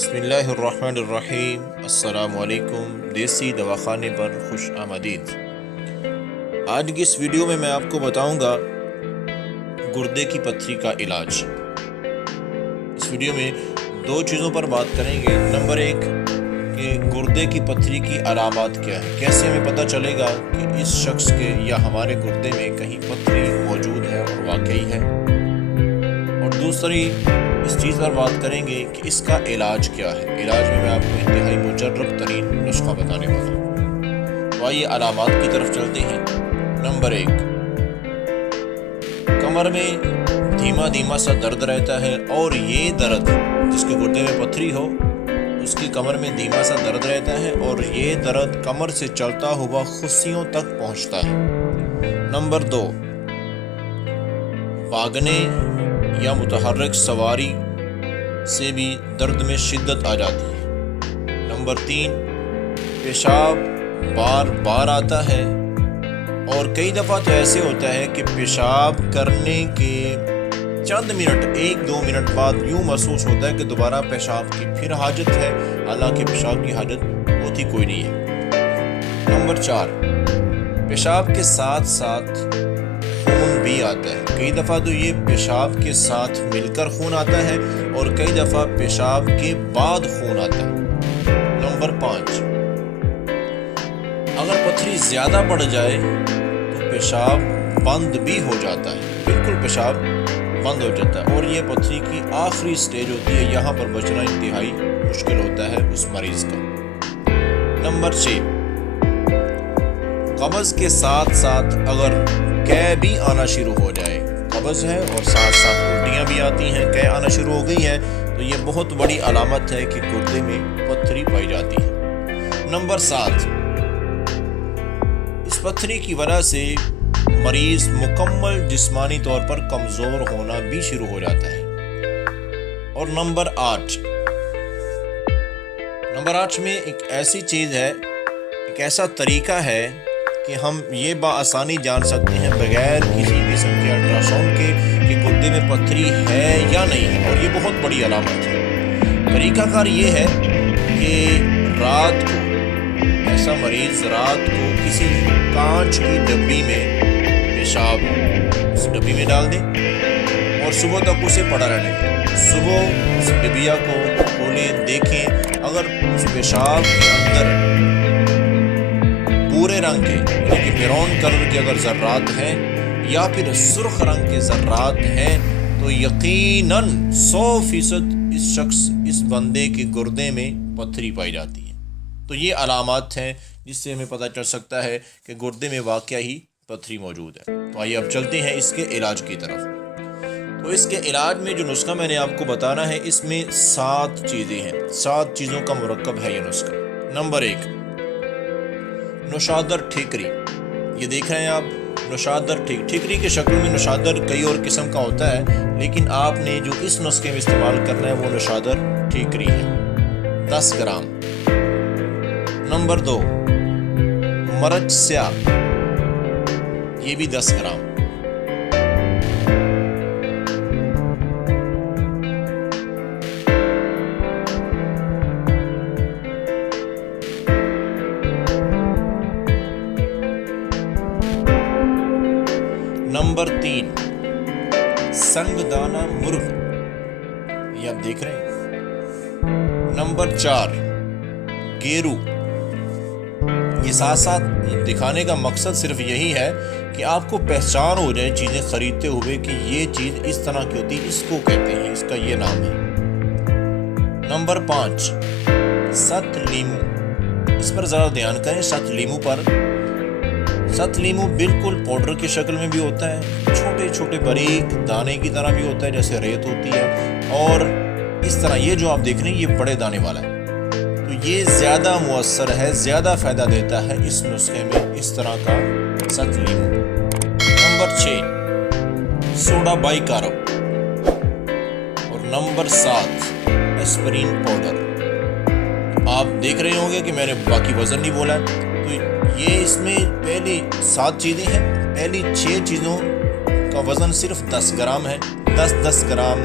بسم اللہ الرحمن الرحیم۔ السلام علیکم، دیسی دواخانے پر خوش آمدید۔ آج کی اس ویڈیو میں آپ کو بتاؤں گا گردے کی پتھری کا علاج۔ اس ویڈیو میں دو چیزوں پر بات کریں گے۔ نمبر ایک کہ گردے کی پتھری کی علامات کیا ہے، کیسے ہمیں پتہ چلے گا کہ اس شخص کے یا ہمارے گردے میں کہیں پتھری موجود ہے اور واقعی ہے۔ اور دوسری اس چیز پر بات کریں گے کہ اس کا علاج کیا ہے۔ علاج میں آپ کو انتہائی مجرب ترین نسخہ بتانے والا ہوں۔ تو آئیے علامات کی طرف چلتے ہیں۔ نمبر ایک، کمر میں دھیما دھیما سا درد رہتا ہے، اور یہ درد جس کے گردے میں پتھری ہو اس کی کمر میں دھیما سا درد رہتا ہے، اور یہ درد کمر سے چلتا ہوا خصیوں تک پہنچتا ہے۔ نمبر دو، بھاگنے یا متحرک سواری سے بھی درد میں شدت آ جاتی ہے۔ نمبر تین، پیشاب بار بار آتا ہے، اور کئی دفعہ تو ایسے ہوتا ہے کہ پیشاب کرنے کے چند منٹ، 1-2 منٹ بعد یوں محسوس ہوتا ہے کہ دوبارہ پیشاب کی پھر حاجت ہے، حالانکہ پیشاب کی حاجت ہوتی کوئی نہیں ہے۔ نمبر چار، پیشاب کے ساتھ ساتھ خون بھی آتا ہے۔ کئی دفعہ تو یہ پیشاب کے ساتھ مل کر خون آتا ہے، اور کئی دفعہ پیشاب کے بعد خون آتا ہے۔ نمبر 5، اگر پتھری زیادہ بڑھ جائے تو پیشاب بند بھی ہو جاتا ہے، بالکل پیشاب بند ہو جاتا ہے، اور یہ پتھری کی آخری سٹیج ہوتی ہے۔ یہاں پر بچنا انتہائی مشکل ہوتا ہے اس مریض کا۔ نمبر 6، قبض کے ساتھ ساتھ اگر قے بھی آنا شروع ہو جائے، قبض ہے اور ساتھ ساتھ الٹیاں بھی آتی ہیں، قے آنا شروع ہو گئی ہے، تو یہ بہت بڑی علامت ہے کہ گردے میں پتھری پائی جاتی ہے۔ نمبر 7، اس پتھری کی وجہ سے مریض مکمل جسمانی طور پر کمزور ہونا بھی شروع ہو جاتا ہے۔ اور نمبر 8 میں ایک ایسی چیز ہے، ایک ایسا طریقہ ہے کہ ہم یہ بآسانی جان سکتے ہیں بغیر کسی قسم کے الٹرا ساؤنڈ کے کہ گردے میں پتھری ہے یا نہیں ہے، اور یہ بہت بڑی علامت ہے۔ طریقہ کار یہ ہے کہ رات کو ایسا مریض رات کو کسی کانچ کی ڈبی میں پیشاب اس ڈبی میں ڈال دیں، اور صبح تک اسے پڑا رہنے دیں۔ صبح اس ڈبیا کو کھولیں، دیکھیں، اگر اس پیشاب کے اندر بھورے رنگ کے یعنی کہ میرون کلر کے اگر ذرات ہیں یا پھر سرخ رنگ کے ذرات ہیں، تو یقیناً 100% اس بندے کے گردے میں پتھری پائی جاتی ہے۔ تو یہ علامات ہیں جس سے ہمیں پتہ چل سکتا ہے کہ گردے میں واقعہ ہی پتھری موجود ہے۔ تو آئیے اب چلتے ہیں اس کے علاج کی طرف۔ تو اس کے علاج میں جو نسخہ میں نے آپ کو بتانا ہے، اس میں 7 چیزیں ہیں، 7 چیزوں کا مرکب ہے یہ نسخہ۔ نمبر 1، نوشادر ٹھیکری۔ یہ دیکھ رہے ہیں آپ، نوشادر ٹھیکری کے شکل میں نوشادر کئی اور قسم کا ہوتا ہے، لیکن آپ نے جو اس نسخے میں استعمال کرنا ہے وہ نوشادر ٹھیکری ہے، 10 گرام۔ نمبر 2، مرچ سیاہ، یہ بھی 10 گرام۔ نمبر 3، سنگ دانہ مرغ، یہ آپ دیکھ رہے ہیں۔ Number 4، gyro. یہ ساتھ ساتھ دکھانے کا مقصد صرف یہی ہے کہ آپ کو پہچان ہو جائے چیزیں خریدتے ہوئے کہ یہ چیز اس طرح کی ہوتی ہے، اس کو کہتے ہیں، اس کا یہ نام ہے۔ نمبر 5، ست لیمو۔ اس پر ذرا دھیان کریں، ست لیمو پر۔ ست لیمو بالکل پاؤڈر کی شکل میں بھی ہوتا ہے، چھوٹے چھوٹے باریک دانے کی طرح بھی ہوتا ہے جیسے ریت ہوتی ہے، اور اس طرح یہ جو آپ دیکھ رہے ہیں یہ بڑے دانے والا ہے۔ تو یہ زیادہ مؤثر ہے، زیادہ فائدہ دیتا ہے اس نسخے میں اس طرح کا ست لیمو۔ Number 6، soda by carb. اور نمبر 7، ایسپرین پاؤڈر۔ آپ دیکھ رہے ہوں گے کہ میں نے باقی وزن نہیں بولا ہے، تو یہ اس میں پہلی 7 چیزیں ہیں، پہلی 6 چیزوں کا وزن صرف 10 گرام ہے۔ 10 گرام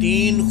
3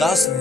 10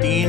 3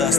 10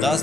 10